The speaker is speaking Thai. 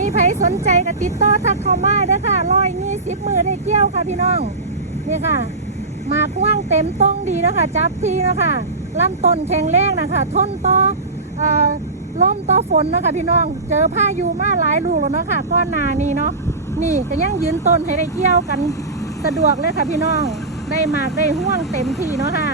มีใครสนใจก็ติดต่อทักเข้ามาเด้อค่ะร้อยยี่สิบมือได้เกี่ยวค่ะพี่น้อง นี่ค่ะ มากว่างเต็มตรงดีแล้วค่ะจับทีแล้วค่ะลำต้นแข็งแรงนะคะทนต่อเอ่อลมต่อฝนนะคะพี่น้อง เจอผ้ายูมาหลายลูกแล้วเนาะค่ะก้อนหนานี่เนาะนี่ก็ยังยืนต้นให้ได้เกี่ยวกันสะดวกเลยค่ะพี่น้อง ได้มากได้ห่วงเต็มที่เนาะค่ะ